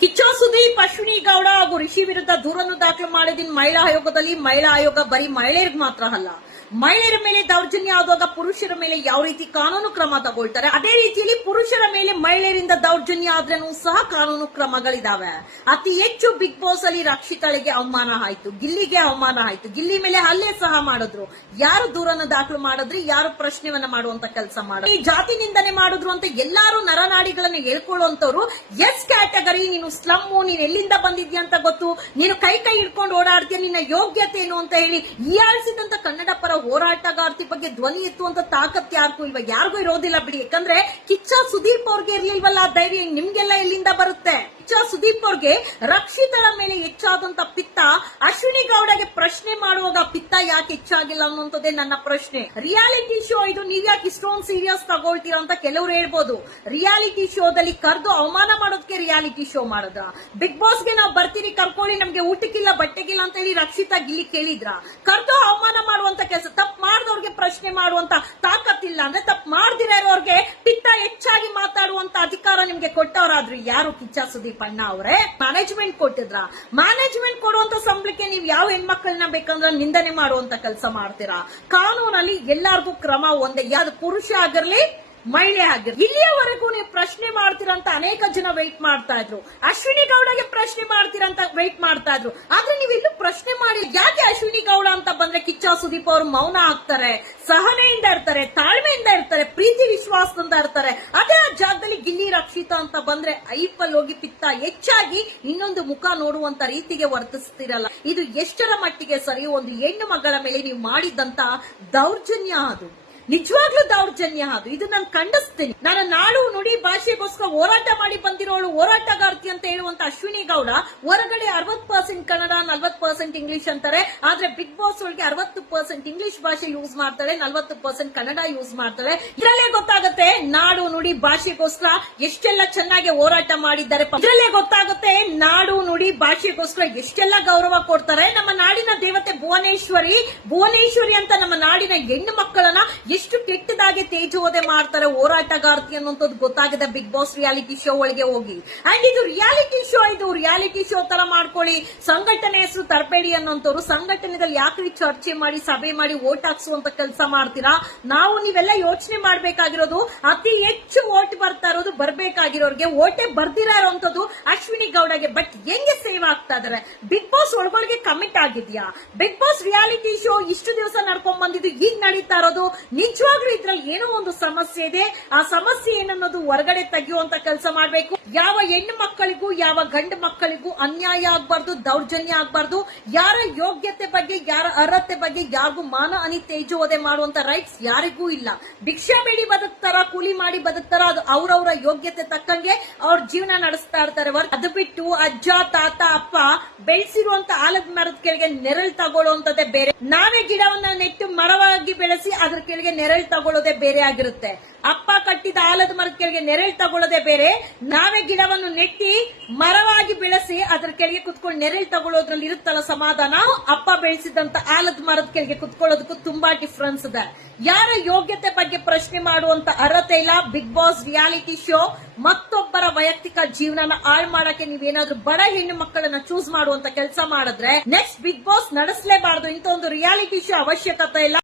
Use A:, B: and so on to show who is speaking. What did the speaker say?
A: ಕಿಚ್ಚ ಸುದೀಪ್ ಅಶ್ವಿನಿ ಗೌಡ ಹಾಗೂ ರಿಷಿ ವಿರುದ್ಧ ದೂರನ್ನು ದಾಖಲು ಮಾಡಿದ ಮಹಿಳಾ ಆಯೋಗದಲ್ಲಿ ಮಹಿಳಾ ಆಯೋಗ ಬರೀ ಮಹಿಳೆಯರಿಗೆ ಮಾತ್ರ ಅಲ್ಲ ಮಹಿಳೆಯರ ಮೇಲೆ ದೌರ್ಜನ್ಯ ಆದಾಗ ಪುರುಷರ ಮೇಲೆ ಯಾವ ರೀತಿ ಕಾನೂನು ಕ್ರಮ ತಗೊಳ್ತಾರೆ, ಅದೇ ರೀತಿಯಲ್ಲಿ ಪುರುಷರ ಮೇಲೆ ಮಹಿಳೆಯರಿಂದ ದೌರ್ಜನ್ಯ ಆದ್ರೂ ಸಹ ಕಾನೂನು ಕ್ರಮಗಳಿದಾವೆ. ಅತಿ ಹೆಚ್ಚು ಬಿಗ್ ಬಾಸ್ ಅಲ್ಲಿ ರಕ್ಷಿತಳಿಗೆ ಅವಮಾನ ಆಯ್ತು, ಗಿಲ್ಲಿಗೆ ಅವಮಾನ ಆಯ್ತು. ಗಿಲ್ಲಿ ಮೇಲೆ ಹಲ್ಲೆ ಸಹ ಮಾಡಿದ್ರು. ಯಾರು ದೂರನ್ನು ದಾಖಲು ಮಾಡಿದ್ರಿ, ಯಾರು ಪ್ರಶ್ನೆವನ್ನ ಮಾಡುವಂತ ಕೆಲಸ ಮಾಡಿದ್ರು? ಈ ಜಾತಿ ನಿಂದನೆ ಮಾಡಿದ್ರು ಅಂತ ಎಲ್ಲಾರು ನರನಾಡಿಗಳನ್ನ ಹೇಳ್ಕೊಳ್ಳುವಂತವ್ರು ಎಸ್ ಕ್ಯಾಟಗರಿ, ನೀನು ಸ್ಲಮ್ಮು, ನೀನ್ ಎಲ್ಲಿಂದ ಬಂದಿದ್ಯಾ ಅಂತ ಗೊತ್ತು. ನೀನು ಕೈ ಕೈ ಹಿಡ್ಕೊಂಡು ಓಡಾಡ್ತೀಯ, ನಿನ್ನ ಯೋಗ್ಯತೆ ಏನು ಅಂತ ಹೇಳಿ ಈ ಆಳ್ಸಿದಂತ ಕನ್ನಡ ಪರ ಹೋರಾಟಗಾರ್ತಿ ಬಗ್ಗೆ ಧ್ವನಿ ಎತ್ತುವಂತ ತಾಕತ್ ಯಾರಿಗೂ ಇಲ್ವಾ? ಯಾರಿಗೂ ಇರೋದಿಲ್ಲ ಬಿಡಿ. ಯಾಕಂದ್ರೆ ಕಿಚ್ಚ ಸುದೀಪ್ ಅವ್ರಿಗೆ ಇರ್ಲಿಲ್ವಲ್ಲ? ಧೈರ್ಯ ನಿಮ್ಗೆಲ್ಲ ಎಲ್ಲಿಂದ ಬರುತ್ತೆ? ಕಿಚ್ಚ ಸುದೀಪ್ ಅವ್ರಿಗೆ ರಕ್ಷಿತರ ಮೇಲೆ ಹೆಚ್ಚಾದಂತ ಪಿತ್ತ ಅಶ್ವಿನಿ ಗೌಡಗೆ ಪ್ರಶ್ನೆ ಮಾಡುವಾಗ ಪಿತ್ತ ಯಾಕೆ ಹೆಚ್ಚಾಗಿಲ್ಲ ಅನ್ನುವಂಥದ್ದೇ ನನ್ನ ಪ್ರಶ್ನೆ. ರಿಯಾಲಿಟಿ ಶೋ ಇದು ನೀವ್ ಯಾಕೆ ಇಷ್ಟೊಂದು ಸೀರಿಯಸ್ ತಗೊಳ್ತೀರಾ ಅಂತ ಕೆಲವರು ಹೇಳ್ಬೋದು. ರಿಯಾಲಿಟಿ ಶೋದಲ್ಲಿ ಕರೆದು ಅವಮಾನ ಮಾಡೋದಕ್ಕೆ ರಿಯಾಲಿಟಿ ಶೋ ಮಾಡಿದ್ರ ಬಿಗ್ ಬಾಸ್ಗೆ ನಾವು ಬರ್ತೀರಿ, ಕರ್ಕೊಳ್ಳಿ, ನಮ್ಗೆ ಊಟಕ್ಕಿಲ್ಲ, ಬಟ್ಟೆಗಿಲ್ಲ ಅಂತ ಹೇಳಿ ರಕ್ಷಿತಾ ಗಿಲ್ಲಿ ಕೇಳಿದ್ರ? ಕರೆದು ಅವಮಾನ ಮಾಡುವಂತ ಕೆಲಸ, ತಪ್ಪು ಮಾಡಿದವ್ರಿಗೆ ಪ್ರಶ್ನೆ ಮಾಡುವಂತ ತಾಕತ್ತಿಲ್ಲ ಅಂದ್ರೆ ತಪ್ಪು ಮಾಡ್ದಿರೋರ್ಗೆ ಪಿತ್ತ ಹೆಚ್ಚಾಗಿ ಮಾತಾಡುವಂತ ಅಧಿಕಾರ ನಿಮ್ಗೆ ಕೊಟ್ಟವರಾದ್ರು. ಯಾರು ಕಿಚ್ಚ ಸುದೀಪ್ ಅಣ್ಣ ಅವರೇ? ಮ್ಯಾನೇಜ್ಮೆಂಟ್ ಕೊಟ್ಟಿದ್ರ? ಮ್ಯಾನೇಜ್ಮೆಂಟ್ ಕೊಡುವಂತ ಸಂಬಳಕ್ಕೆ ನೀವು ಯಾವ ಹೆಣ್ಮಕ್ಳನ್ನ ಬೇಕಂದ್ರೆ ನಿಂದನೆ ಮಾಡುವಂತ ಕೆಲಸ ಮಾಡ್ತೀರಾ? ಕಾನೂನಲ್ಲಿ ಎಲ್ಲಾರ್ಗೂ ಕ್ರಮ ಒಂದೇ. ಯಾವ್ದು ಪುರುಷ ಆಗಿರ್ಲಿ, ಮಹಿಳೆ ಆಗಿರ್ಲಿ. ಇಲ್ಲಿಯವರೆಗೂ ನೀವು ಪ್ರಶ್ನೆ ಮಾಡ್ತೀರಂತ ಅನೇಕ ಜನ ವೆಯ್ಟ್ ಮಾಡ್ತಾ ಇದ್ರು. ಅಶ್ವಿನಿ ಗೌಡಗೆ ಪ್ರಶ್ನೆ ಮಾಡ್ತೀರಂತ ವೆಯ್ಟ್ ಮಾಡ್ತಾ ಇದ್ರು. ಆದ್ರೆ ನೀವು ಇಲ್ಲೂ ಪ್ರಶ್ನೆ ಮಾಡಿ ಯಾಕೆ ಅಶ್ವಿನಿ ಗೌಡ ಅಂತ ಬಂದ್ರೆ ಕಿಚ್ಚ ಸುದೀಪ್ ಅವರು ಮೌನ ಆಗ್ತಾರೆ ಸಹನೆಯಿಂದ ಇರ್ತಾರೆ, ತಾಳ್ಮೆಯಿಂದ ಇರ್ತಾರೆ, ಪ್ರೀತಿ, ವಿಶ್ವಾಸದಿಂದ ಇರ್ತಾರೆ. ಅದೇ ಆ ಜಾಗದಲ್ಲಿ ಗಿಲ್ಲಿ, ರಕ್ಷಿತ ಅಂತ ಬಂದ್ರೆ ಐಪಲ್ ಹೋಗಿ ಪಿತ್ತ ಹೆಚ್ಚಾಗಿ ಇನ್ನೊಂದು ಮುಖ ನೋಡುವಂತ ರೀತಿಗೆ ವರ್ತಿಸ್ತಿರಲ್ಲ. ಇದು ಎಷ್ಟರ ಮಟ್ಟಿಗೆ ಸರಿ, ಒಂದು ಹೆಣ್ಣು ಮಗಳ ಮೇಲೆ ನೀವು ಮಾಡಿದಂತ ದೌರ್ಜನ್ಯ ಅದು. ನಿಜವಾಗ್ಲೂ ದೌರ್ಜನ್ಯ ಅದು. ಇದು ನಾನು ಖಂಡಿಸ್ತೀನಿ. ನಾನು ನಾಡು ನುಡಿ ಭಾಷೆಗೋಸ್ಕರ ಹೋರಾಟ ಮಾಡಿ ಬಂದಿರೋಳು ಹೋರಾಟಗಾರ್ತಿ ಅಂತ ಹೇಳುವಂತ ಅಶ್ವಿನಿ ಗೌಡ ಹೊರಗಡೆ ಅರವತ್ ಪರ್ಸೆಂಟ್ ಕನ್ನಡ ನಲ್ವತ್ ಪರ್ಸೆಂಟ್ ಇಂಗ್ಲಿಷ್ ಅಂತಾರೆ. ಆದ್ರೆ ಬಿಗ್ ಬಾಸ್ ಒಳಗೆ ಅರವತ್ತು ಪರ್ಸೆಂಟ್ ಇಂಗ್ಲಿಷ್ ಭಾಷೆ ಯೂಸ್ ಮಾಡ್ತಾಳೆ ನಲ್ವತ್ತು ಪರ್ಸೆಂಟ್ ಕನ್ನಡ ಯೂಸ್ ಮಾಡ್ತಾಳೆ ಇದರಲ್ಲೇ ಗೊತ್ತಾಗುತ್ತೆ ನಾಡು ನುಡಿ ಭಾಷೆಗೋಸ್ಕರ ಎಷ್ಟೆಲ್ಲ ಚೆನ್ನಾಗಿ ಹೋರಾಟ ಮಾಡಿದ್ದಾರೆ. ಇದರಲ್ಲೇ ಗೊತ್ತಾಗುತ್ತೆ ನಾಡು ನುಡಿ ಭಾಷೆಗೋಸ್ಕರ ಎಷ್ಟೆಲ್ಲ ಗೌರವ ಕೊಡ್ತಾರೆ. ನಮ್ಮ ನಾಡಿನ ದೇವತೆ ಭುವನೇಶ್ವರಿ ಭುವನೇಶ್ವರಿ ಅಂತ ನಮ್ಮ ನಾಡಿನ ಹೆಣ್ಣು ಮಕ್ಕಳನ್ನ ಎಷ್ಟು ಕೆಟ್ಟದಾಗಿ ತೇಜೋದೆ ಮಾಡ್ತಾರೆ ಹೋರಾಟಗಾರ್ತಿ ಅನ್ನುವಂಥದ್ದು ಗೊತ್ತಾಗಿದೆ ಬಿಗ್ ಬಾಸ್ ರಿಯಾಲಿಟಿ ಶೋ ಒಳಗೆ ಹೋಗಿ. ಅಂಡ್ ಇದು ರಿಯಾಲಿಟಿ ಶೋ, ಇದು ರಿಯಾಲಿಟಿ ಶೋ ತರ ಮಾಡ್ಕೊಳ್ಳಿ. ಸಂಘಟನೆ ಹೆಸರು ತರಬೇಡಿ ಅನ್ನೋಂಥವ್ರು ಸಂಘಟನೆದಲ್ಲಿ ಯಾಕ್ರಿ ಚರ್ಚೆ ಮಾಡಿ, ಸಭೆ ಮಾಡಿ, ಓಟ್ ಹಾಕ್ಸುವಂತ ಕೆಲಸ ಮಾಡ್ತೀರಾ? ನಾವು ನೀವೆಲ್ಲ ಯೋಚನೆ ಮಾಡ್ಬೇಕಾಗಿರೋದು ಅತಿ ಹೆಚ್ಚು ಓಟ್ ಬರ್ತಾ ಇರೋದು ಬರ್ಬೇಕಾಗಿರೋರ್ಗೆ ಓಟೆ ಬರ್ದಿರೋ ಇರೋಂಥದ್ದು ಅಶ್ವಿನಿ ಗೌಡಗೆ. ಬಟ್ ಹೆಂಗೆ ಸೇವ್ ಆಗ್ತಾ ಇದಾರೆ? ಬಿಗ್ ಬಾಸ್ ಒಳಗೊಳಗೆ ಕಮಿಟ್ ಆಗಿದ್ಯಾ? ಬಿಗ್ ಬಾಸ್ ರಿಯಾಲಿಟಿ ಶೋ ಇಷ್ಟು ದಿವಸ ನಡ್ಕೊಂಡ್ ಬಂದಿದ್ದು ಈಗ ನಡೀತಾ ಇರೋದು? ನಿಜವಾಗ್ಲೂ ಇದ್ರಲ್ಲಿ ಏನೋ ಒಂದು ಸಮಸ್ಯೆ ಇದೆ. ಆ ಸಮಸ್ಯೆ ಏನನ್ನೋದು ಹೊರಗಡೆ ತೆಗೆಯುವಂತ ಕೆಲಸ ಮಾಡ್ಬೇಕು. ಯಾವ ಹೆಣ್ಣು ಮಕ್ಕಳಿಗೂ, ಯಾವ ಗಂಡು ಮಕ್ಕಳಿಗೂ ಅನ್ಯಾಯ ಆಗ್ಬಾರ್ದು, ದೌರ್ಜನ್ಯ ಆಗ್ಬಾರ್ದು, ಯಾರ ಯೋಗ್ಯತೆ ಬಗ್ಗೆ, ಯಾರ ಅರ್ಹತೆ ಬಗ್ಗೆ, ಯಾರಿಗೂ ಮಾನ ಅನಿ ತೇಜೋವಧೆ ಮಾಡುವಂತ ರೈಟ್ಸ್ ಯಾರಿಗೂ ಇಲ್ಲ. ಭಿಕ್ಷಾ ಬೇಡಿ ಬದುಕ್ತಾರ, ಕೂಲಿ ಮಾಡಿ ಬದುಕ್ತಾರ, ಅದು ಅವ್ರವ್ರ ಯೋಗ್ಯತೆ ತಕ್ಕಂಗೆ ಅವ್ರ ಜೀವನ ನಡೆಸ್ತಾ ಇರ್ತಾರೆ. ಅದು ಬಿಟ್ಟು ಅಜ್ಜ, ತಾತ, ಅಪ್ಪ ಬೆಳೆಸಿರುವಂತ ಆಲದ ಮರದ ಕೆಳಗೆ ನೆರಳು ತಗೊಳ್ಳುವಂತದ್ದೇ ಬೇರೆ. ನಾವೇ ಗಿಡವನ್ನ ನೆಟ್ಟು ಮರವಾಗಿ ಬೆಳೆಸಿ ಅದ್ರ ಕೆಳಗೆ ನೆರಳು ತಗೊಳ್ಳೋದೇ ಬೇರೆ ಆಗಿರುತ್ತೆ. ಅಪ್ಪ ಕಟ್ಟಿದ ಆಲದ ಮರದ ಕೆಳಗೆ ನೆರಳು ತಗೊಳ್ಳೋದೇ ಬೇರೆ. ನಾವೇ ಗಿಡವನ್ನು ನೆಟ್ಟಿ ಮರವಾಗಿ ಬೆಳೆಸಿ ಅದ್ರ ಕೆಳಗೆ ಕುತ್ಕೊಂಡು ನೆರಳು ತಗೊಳ್ಳೋದ್ರಲ್ಲಿ ಇರುತ್ತಲ್ಲ ಸಮಾಧಾನ? ಅಪ್ಪ ಬೆಳೆಸಿದಂತ ಆಲದ ಮರದ ಕೆಳಗೆ ಕುತ್ಕೊಳ್ಳೋದಕ್ಕೂ ತುಂಬಾ ಡಿಫ್ರೆನ್ಸ್ ಇದೆ. ಯಾರ ಯೋಗ್ಯತೆ ಬಗ್ಗೆ ಪ್ರಶ್ನೆ ಮಾಡುವಂತ ಅರ್ಹತೆ ಇಲ್ಲ. ಬಿಗ್ ಬಾಸ್ ರಿಯಾಲಿಟಿ ಶೋ ಮತ್ತೊಬ್ಬರ ವೈಯಕ್ತಿಕ ಜೀವನನ ಹಾಳು ಮಾಡಕ್ಕೆ ನೀವೇನಾದ್ರೂ ಬಡ ಹೆಣ್ಣು ಮಕ್ಕಳನ್ನ ಚೂಸ್ ಮಾಡುವಂತ ಕೆಲಸ ಮಾಡಿದ್ರೆ ನೆಕ್ಸ್ಟ್ ಬಿಗ್ ಬಾಸ್ ನಡೆಸಲೇಬಾರದು. ಇಂಥ ಒಂದು ರಿಯಾಲಿಟಿ ಶೋ ಅವಶ್ಯಕತೆ ಇಲ್ಲ.